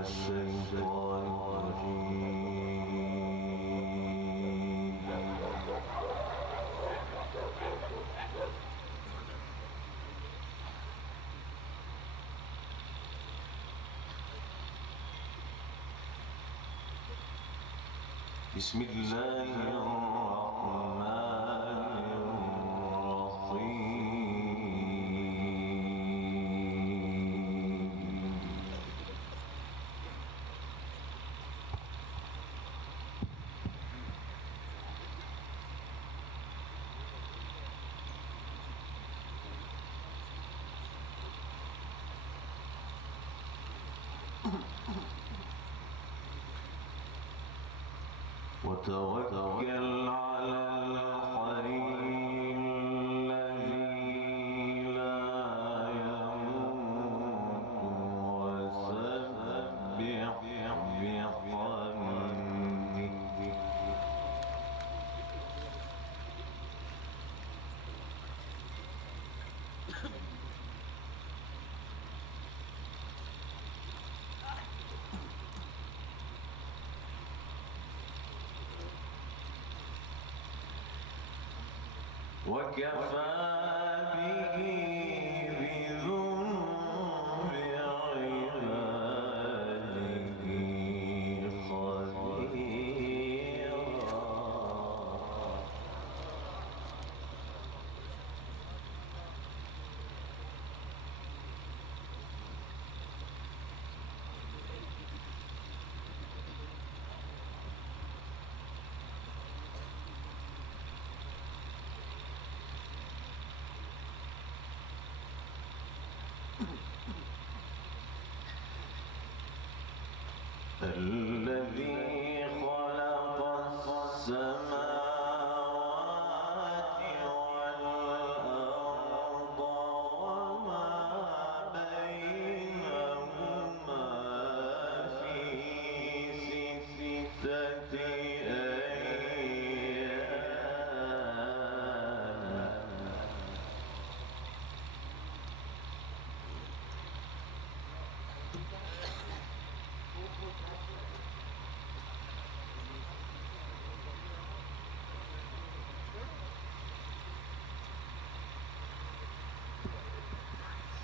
الشيطان الرجيم. بسم الله الرحمن الرحيم. وتوكل على الحي الذي لا يموت وسبح بحمده وكفى به بذنوب عباده خبيرا. الذي خلق السماوات والأرض وما بينهما في ستة أيام.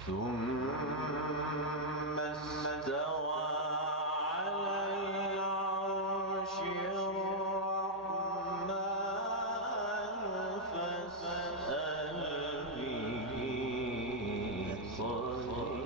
ثم استوى على العرش الرحمن فاسأل به خبيرا.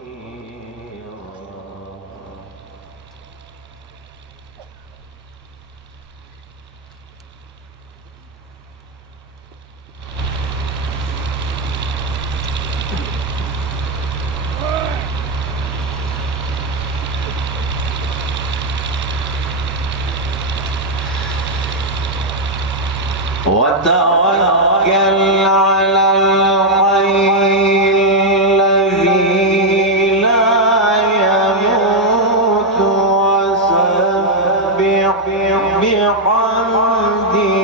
وتوكل على الحي الذي لا يموت وسبح بحمده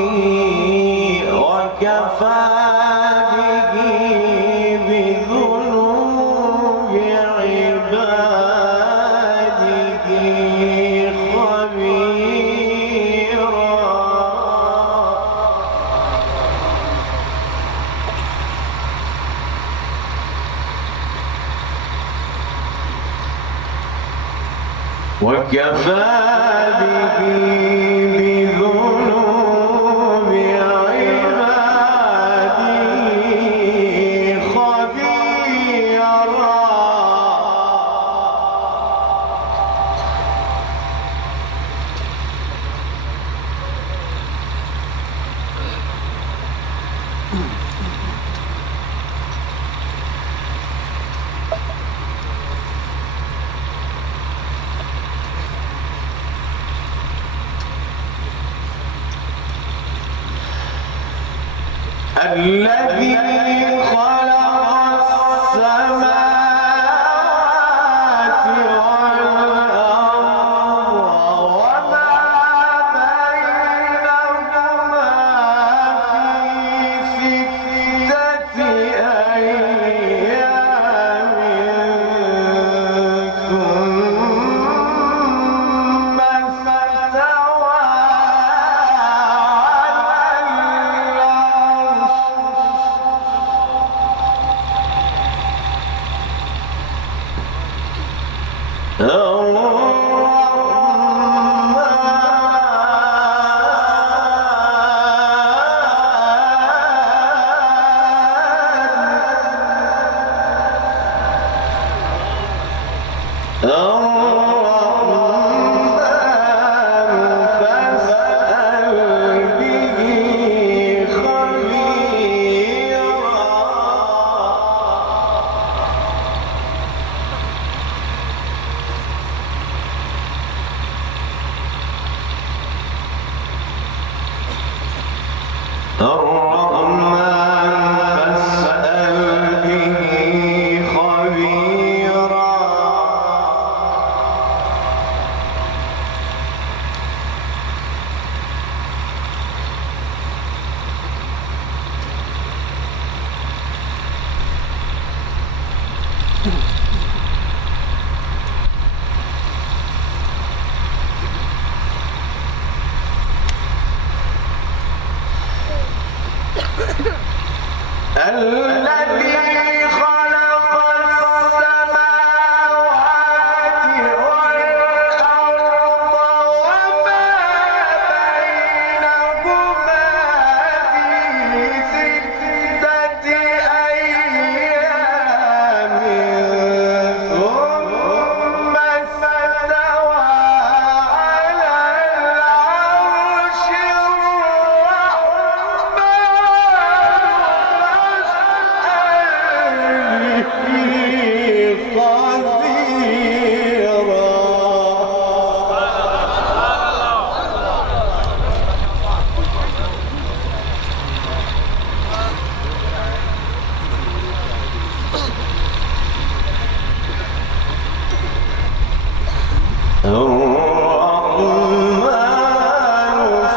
وكفى به بذنوب عباده خبيرا. وكفى به بذنوب عباده خبيرا. الذي خلق السماوات والأرض وما بينهما في ستة أيام ثم الرحمن فاسأل به خبيرا الذي خلق السماوات والأرض وما بينهما في 6 أيام ثم استوى على العرش الرحمن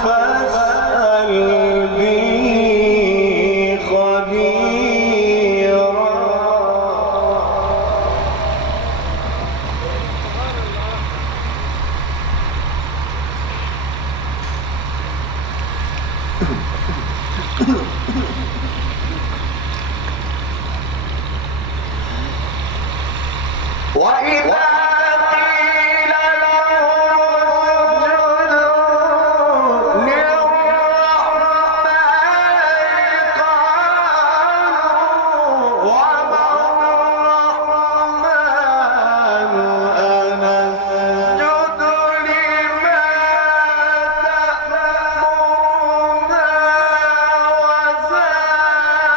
فاسأل به خبيرا وإذا قيل لهم اسجدوا للرحمن قالوا وما الرحمن أنسجد لما تأمرنا وزادهم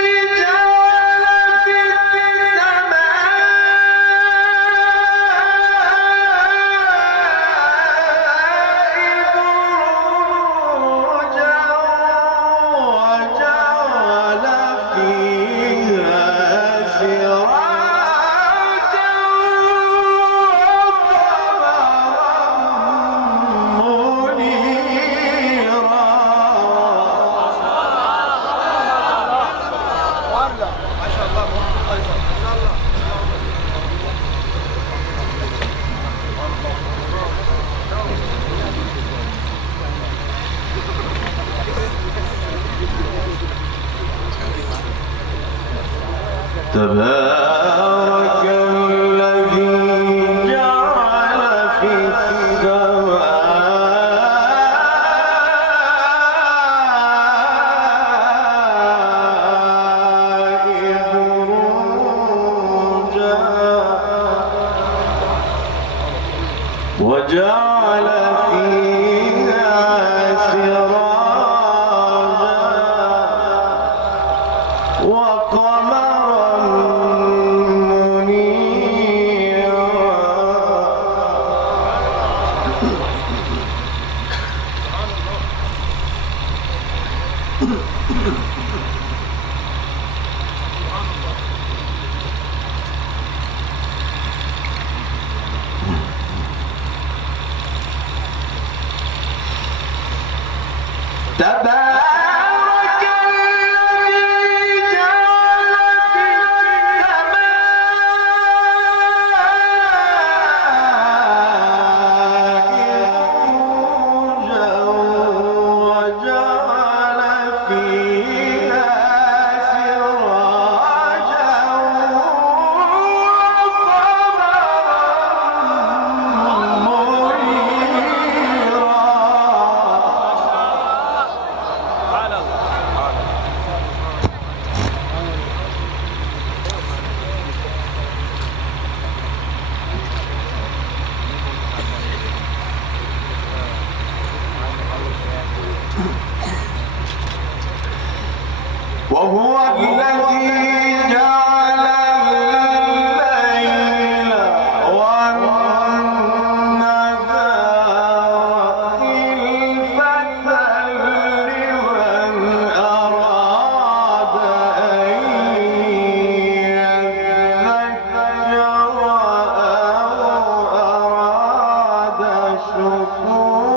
تبارك الذي جعل في السماء بروجا وجعل فيها سراجا وقمرا منيرا تبارك الذي جعل في السماء بروجا وجعل فيها سراجا وقمرا منيرا تبارك الذي جعل في السماء بروجا وجعل فيها سراجا وقمرا وهو الذي جعل الليل والنهار خلفة لمن أراد أن يذكر أو أراد شكورا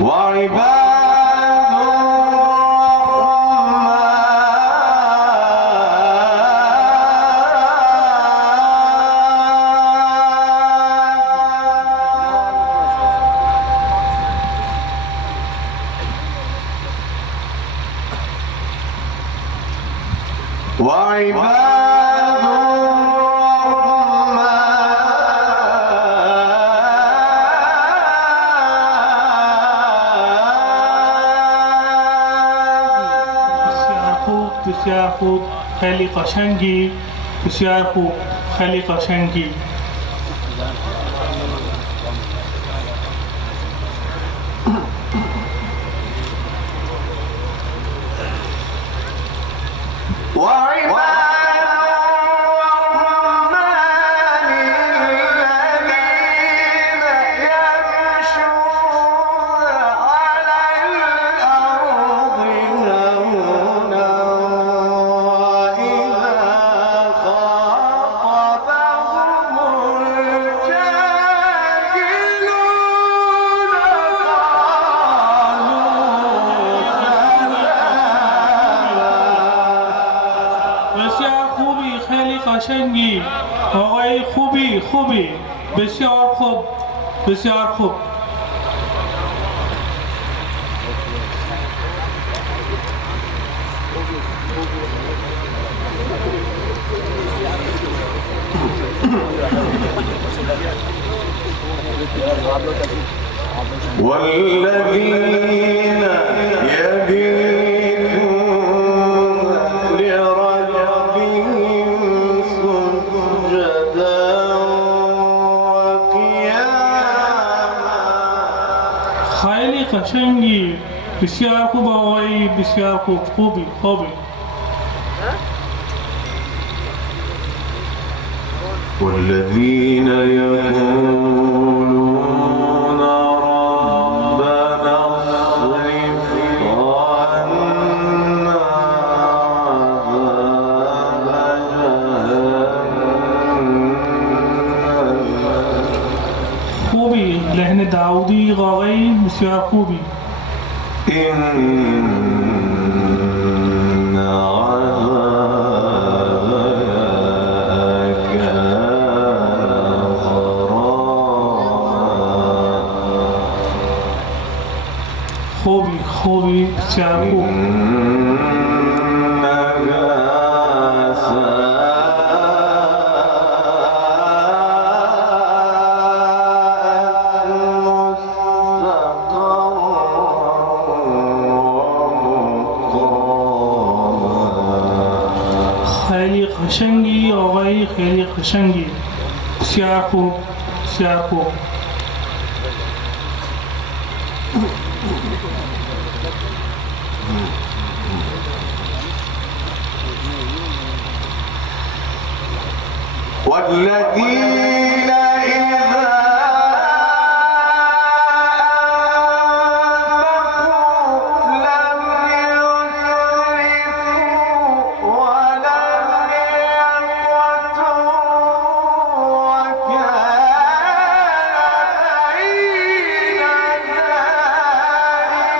وعباد بسیار خوب خیلی قشنگی بسیار خوب خیلی قشنگی وعباد الرحمن الذين يمشون على الأرض هونا وإذا خاطبهم الجاهلون بسیار خوبی خیلی قشنگی آقای خوبی بسیار خوب بسیار خوب والذين يبيتون لربهم سجدا وقياما خیلی قشنگی بسیار خوب آقای بسیار خوب خوبی والذين يقولون ربنا اصرف عنا عذاب جهنم خوبی لحن داودی آقای بسیار خوبی إن عذابها كان غراما خوبی بسیار خوب إنها ساءت مستقرا ومقاما خیلی قشنگی آقای خیلی قشنگی بسیار خوب والذين إذا أنفقوا لم يسرفوا ولم يقتروا وكان بين ذلك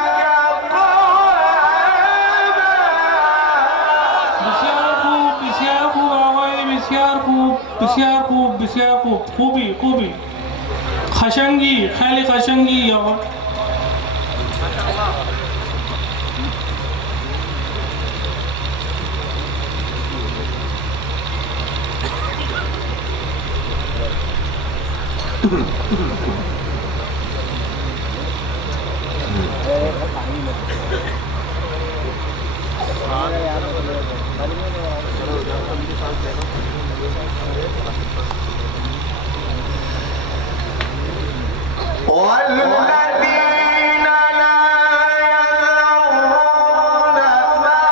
قواما بسیار خوب آقای بسیار خوب خوبی قشنگی خیلی قشنگی آقا والذين لا يدعون مع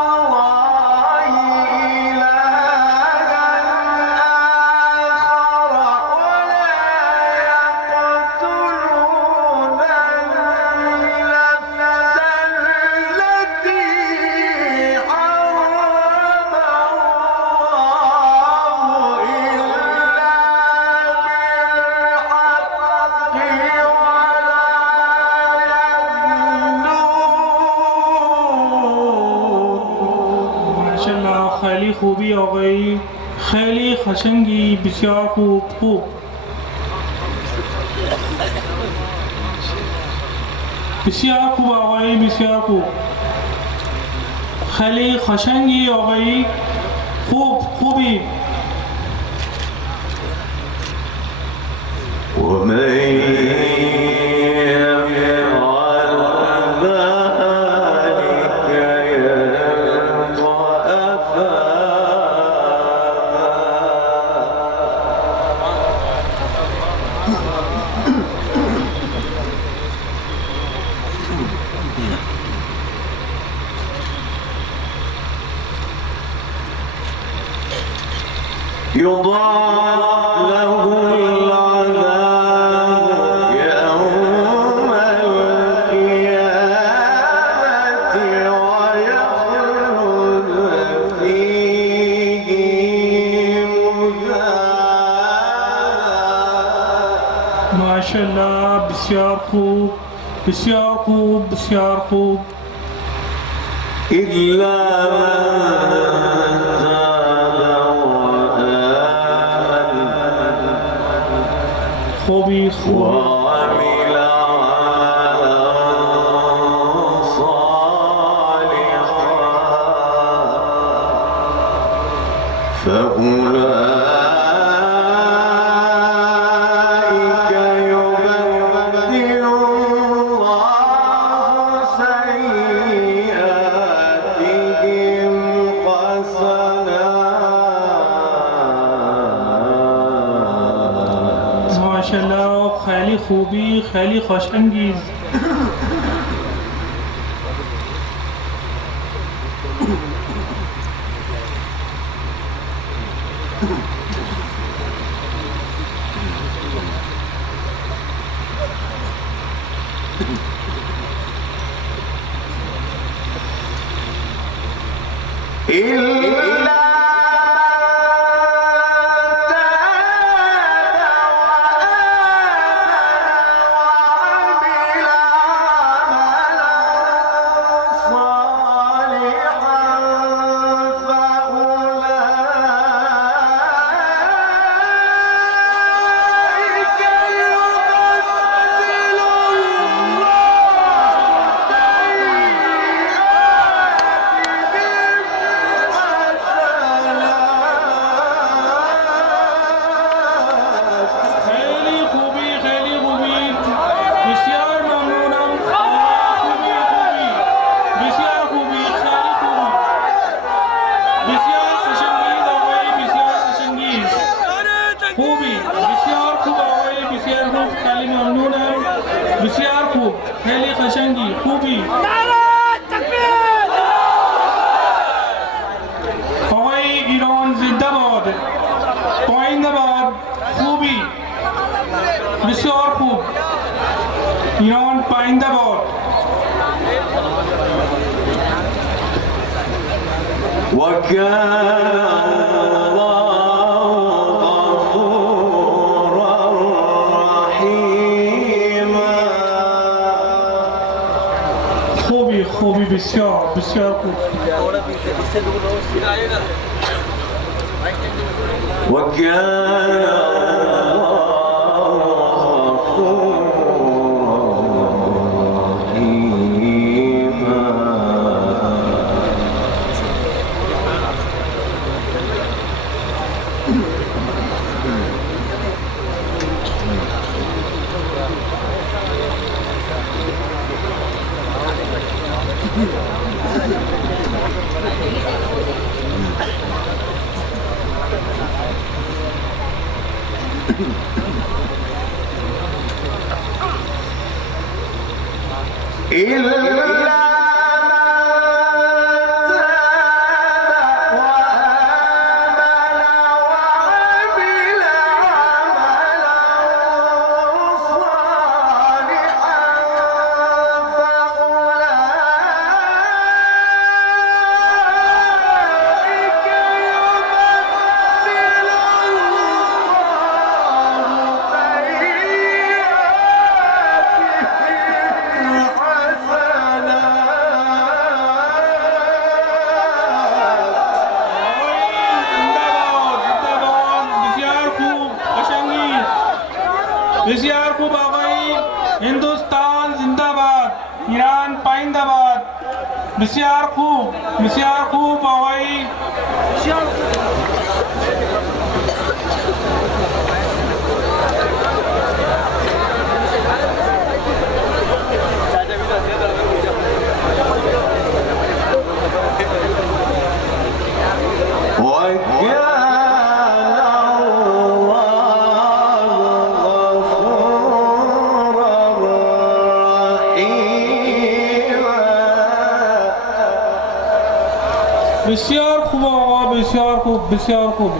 الله إلها آخر ولا يقتلون النفس التي حرم الله إلا ماشاءالله خیلی خوبی آقای، خیلی قشنگی، بسیار خوب. بسیار خوب آقای، بسیار خوب. خیلی قشنگی آقای، خوبی. ومن يفعل ذلك يلقى أثاما يضاعف له العذاب يوم القيامة ويخلد فيه مهانا ماشاءالله بسیار خوب، بسیار خوب، بسیار خوب. إلا من تاب وآمن خوبی. وعمل عملا صالحا فأولئك يبدل الله سيئاتهم حسنات ماشاءالله خیلی خوبی، خیلی قشنگی. إلا بسیار خوب، خیلی قشنگی، خوبی. آقای ایران زنده باد، پایین باد، خوبی، بسیار خوب. ایران پایین باد. وكان خوبی بسیار بسیار خوب. إلا من تاب وآمن وعمل عملا صالحا فأولئك يبدل الله سيئاتهم بسیار خوب آقای هندوستان زنده‌باد ایران پاینده‌باد بسیار خوب آقای بسیار خوب آقا بسیار خوب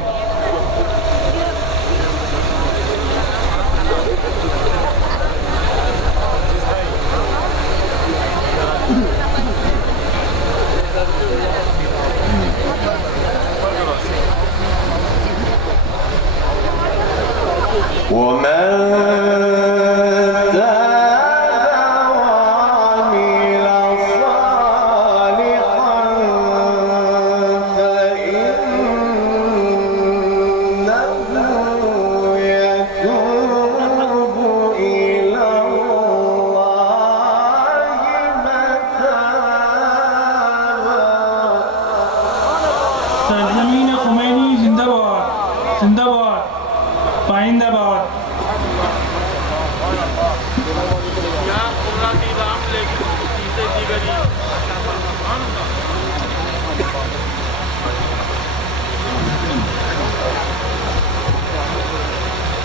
ومن تاب وعمل صالحا فإنه يتوب إلى الله متابا. سرزمین خمینی زنده‌باد پاینده‌باد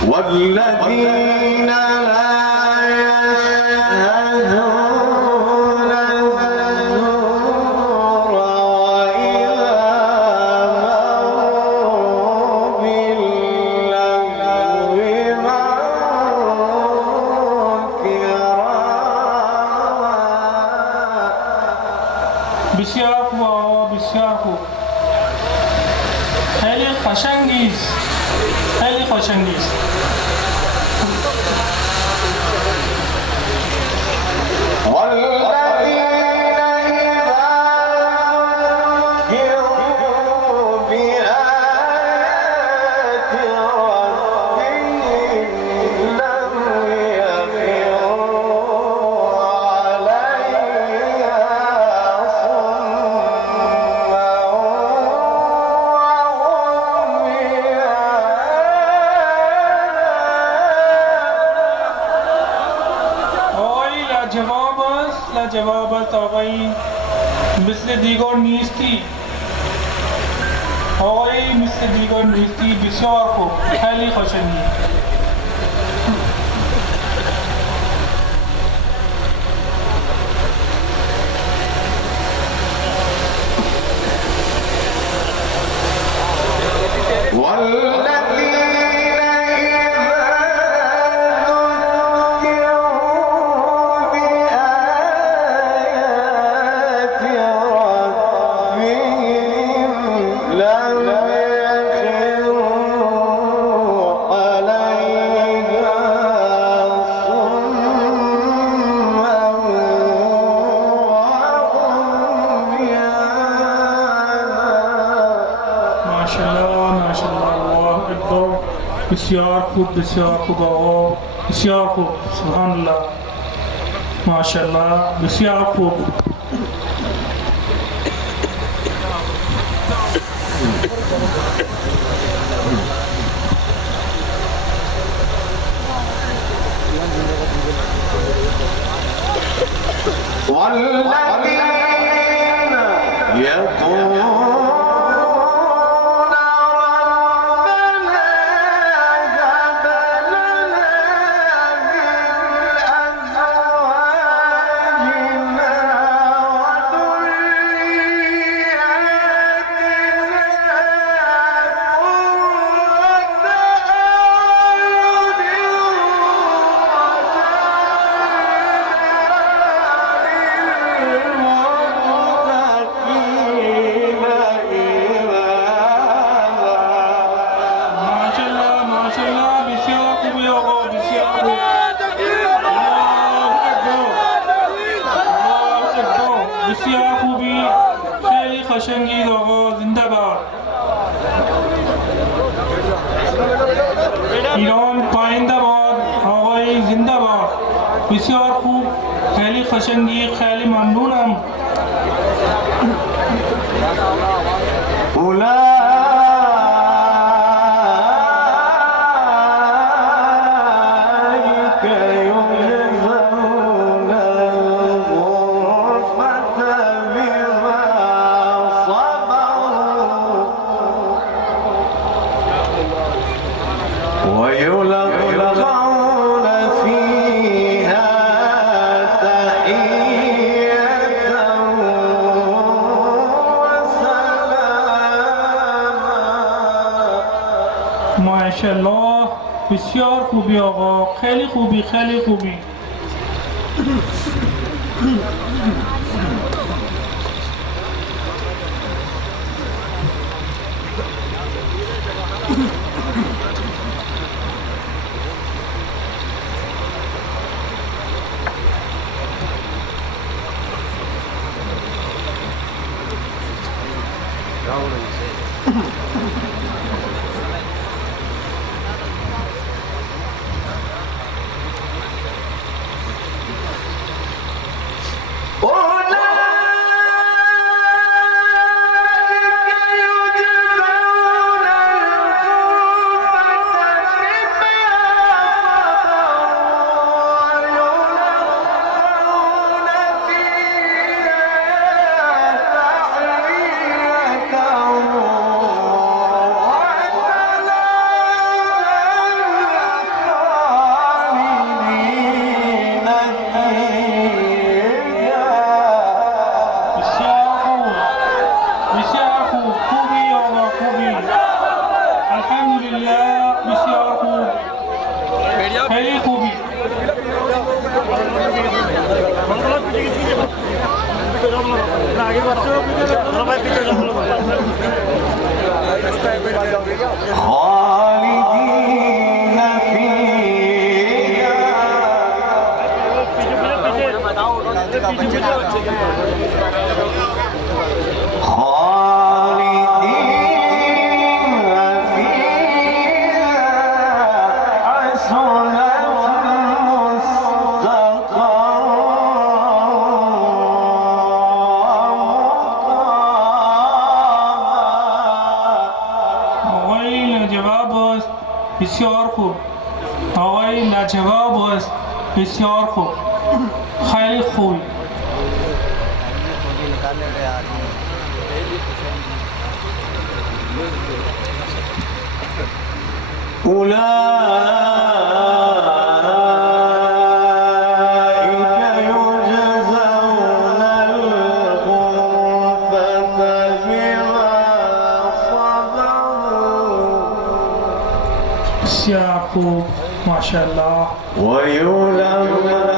والذين لا يشهدون الزور وإذا مروا باللغو مروا كراما. بسیار خوب آقا بسیار خوب خیلی قشنگیست والذين إذا ذكروا بآيات ربهم لم يخروا عليها صما جواب است آقای مثل دیگر نیستی بسیار خوب خیلی خوشنگی بسیار خوب آقا بسیار خوب سبحان الله ماشاءالله بسیار خوب والذين يقولون ربنا هب لنا من أزواجنا خشنگی آقا زنده باد. ایران پاینده باد. آقای زنده باد. بسیار خوب. خیلی خشنگی، خیلی ممنونم. ويلقون فيها تحية وسلاما. ماشاءالله بسیار خوبی آقا، خیلی خوبی، خیلی خوبی. خالدين فيها بسیار خوب. آقای نجواب است. بسیار خوب. خیلی خوب. بسیار خوب. ماشاءالله. ويلقون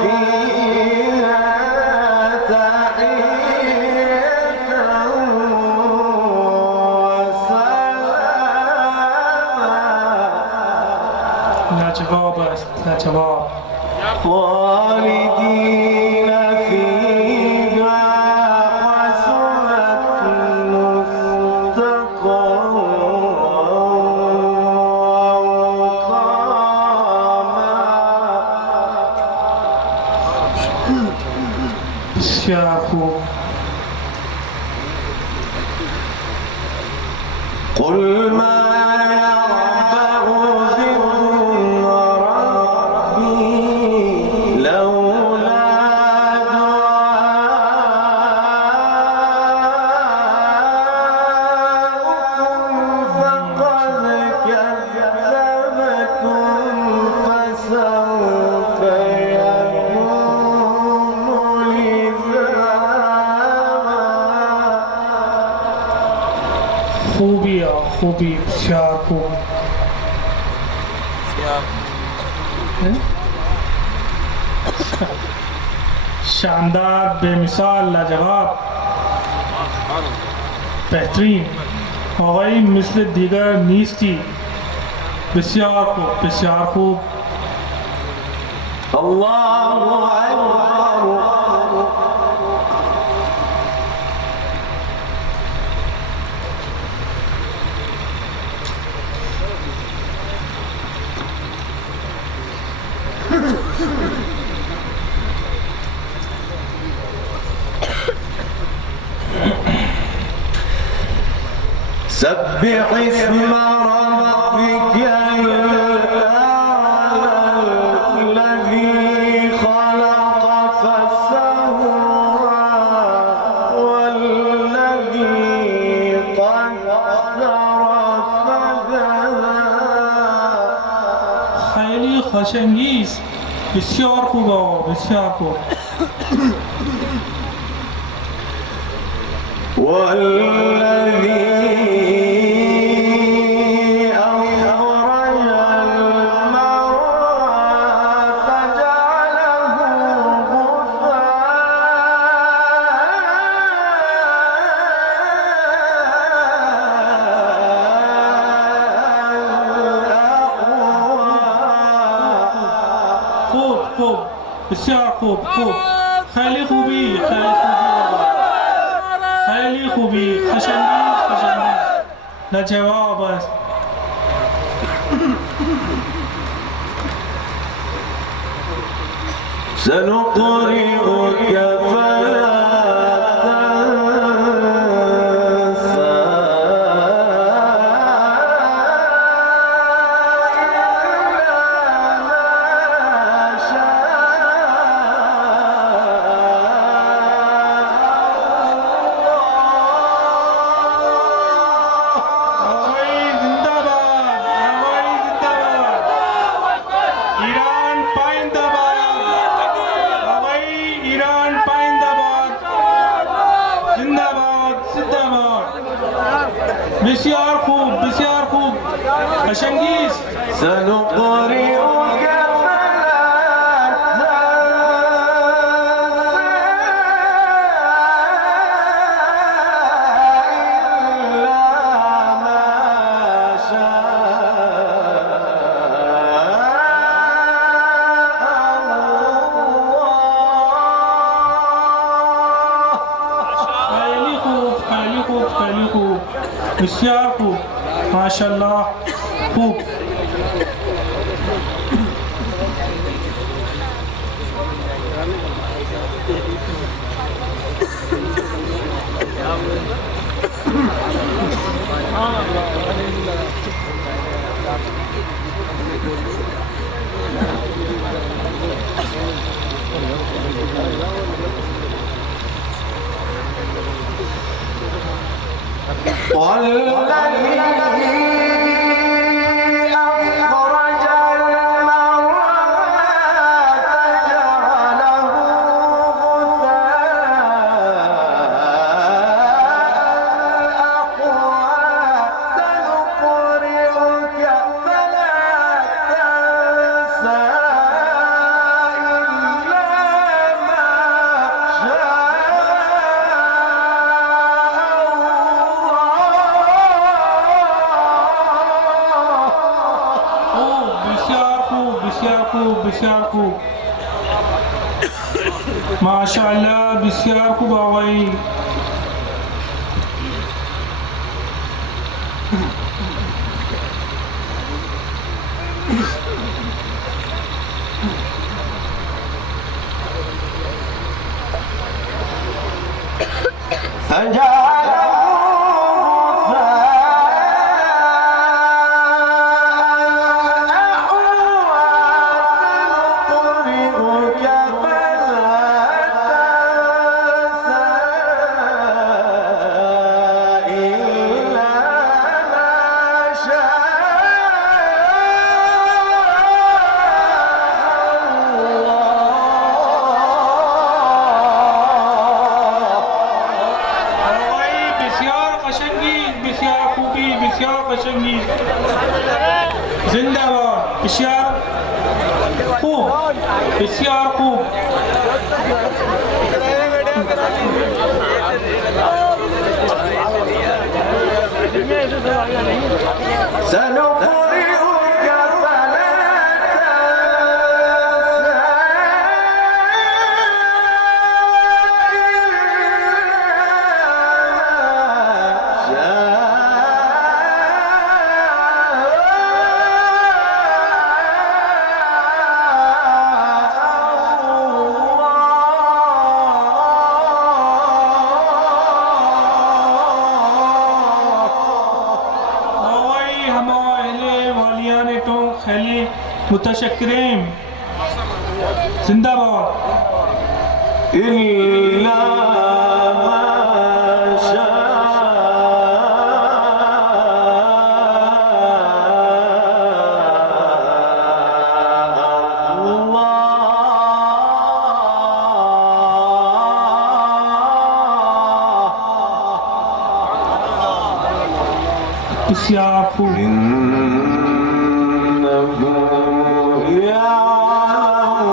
فيها تحية وسلاما. نجواب است. نجواب. خالدين فيها حسنت بسیار خوب. قل ما يعبأ بكم ربي لولا دعاؤكم فقد كذبتم فسوف يكون لزاما. خوبی بسیار خوب. شاندار، बेमिसाल, लाजवाब, बेहतरीन. آقای مثل دیگر نیستی. بسیار خوب. بسیار خوب. الله أكبر. سبح اسم ربك الأعلى الذي خلق فسوى والذي قدر فهدى. خیلی خشنگیز. بسیار خوب آقا، بسیار خوب. والذي أخرج المرعى فجعله غثاء خوب خوب، بسیار خوب خوب. خیلی خوبی، خیلی خوبی آقا. خیلی خوبی، خشنگیز خشنگیز. لجواب است. سنقرئك فلا تنسى إلا ما آقای زنده‌باد، آقای زنده‌باد. ایران پاینده‌باد. آقای ایران پاینده‌باد. زنده‌باد زنده‌باد. بسیار خوب، بسیار خوب. خشنگیز. سنقرئك فلا تنسى إلا ما شاء الله. خیلی خوب، خیلی خوب، خیلی خوب. بسیار خوب. ماشاءالله. خوب. والذي أخرج المرعى فجعله غثاء أحوى. سنقرئك فلا تنسى إلا ما خوب، بسیار خوب، بسیار خوب، بسیار خوب. ماشاءالله، بسیار خوب آقایی. فجعله غثاء أحوى. سنقرئك فلا تنسى إلا ما آقایی بسیار قشنگی، بسیار خوبی، بسیار قشنگی. زنده باد. بسیار خوب، بسیار خوب. سنقرئك فلا تنسى متشکریم जिंदाबाद إلا ما بسیار خوب إنه يعلم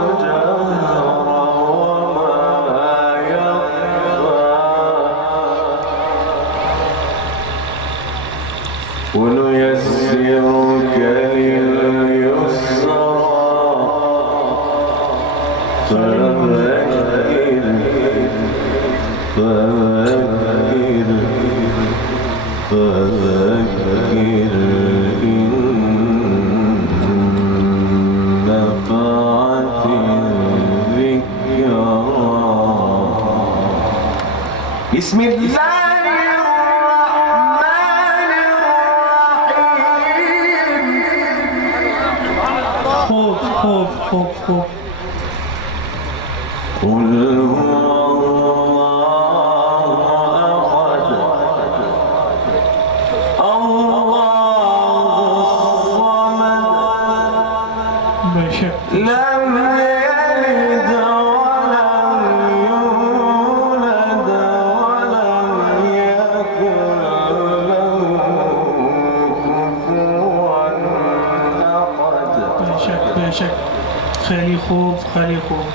الجهر وما يخفى ونيسرك لليسرى فذكر إن نفعت الذكرى بسم الله الرحمن الرحيم خوب خوب خوب خوب قل هو الله أحد الله الصمد बेशक لم يلد ولم يولد ولم يكن له كفوا أحد बेशक बेशक خیلی خوب خیلی خوب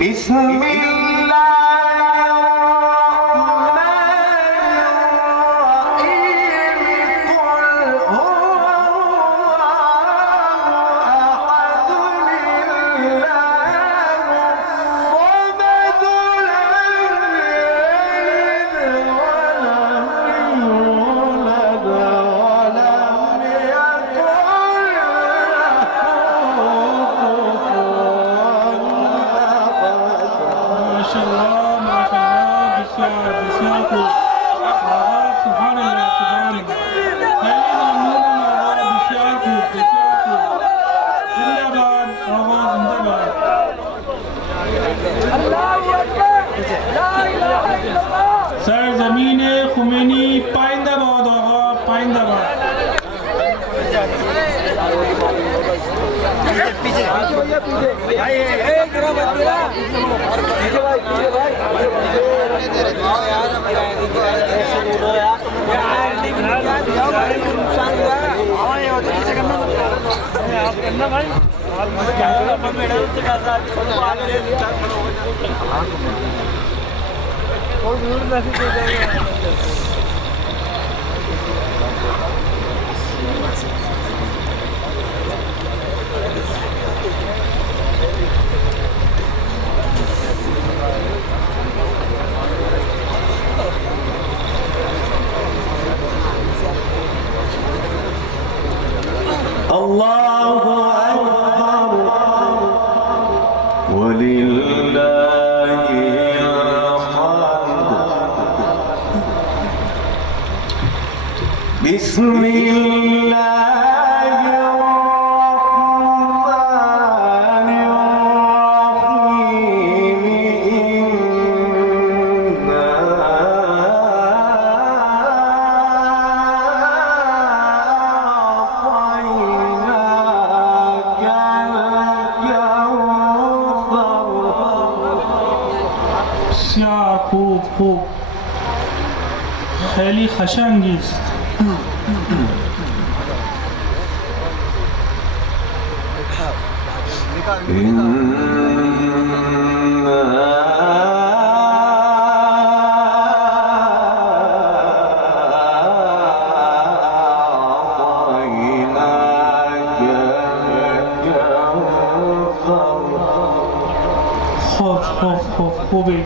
بسم الله الرحمن الرحيم قل هو الله أحد الله الصمد لم يلد ولم يولد ولم يكن माशाल्लाह माशाल्लाह بسیار بسیار خوب آقا سبحان الله سبحان الله خیلی ممنونم آقا بسیار خوب بسیار خوب زنده‌باد آقا زنده‌باد سرزمین خمینی پاینده باد آقا پاینده باد الله أكبر ولله الحمد بسم الله الرحمن الرحيم بسیار خوب خوب خیلی خشنگی است خوب خوب خوب خوبی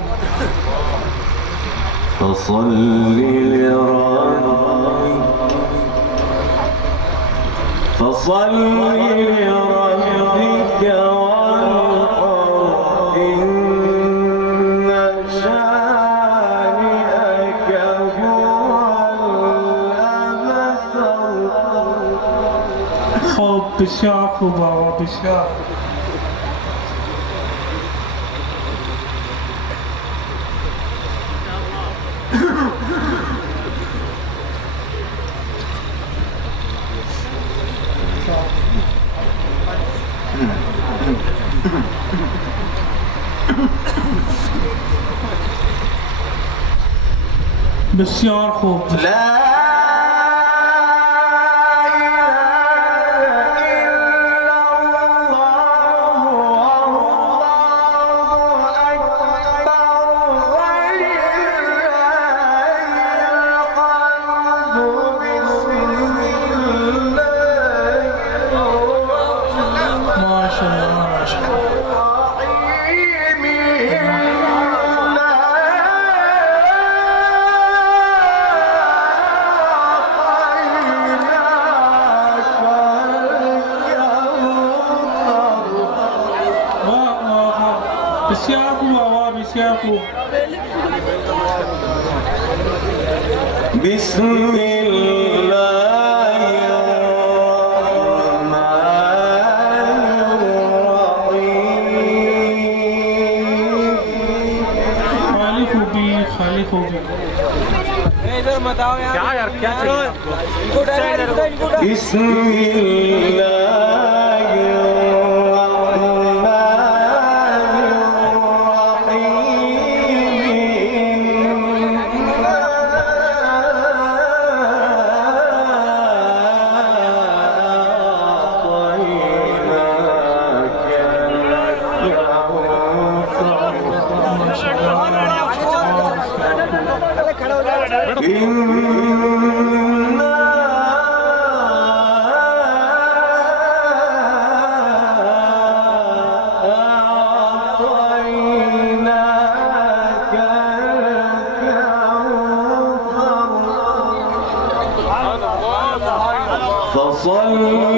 فصل لربك فصل لربك وانحر إن شانئك هو الأبتر. خب بسیار خوب بابا، بسیار. بسیار خوب. بسیار خوب آقا، بسیار خوب. بسم الله الرحمن الرحیم. خالی خوبی، خالی خوبی. क्या यार क्या चाहिए بسم الله فصل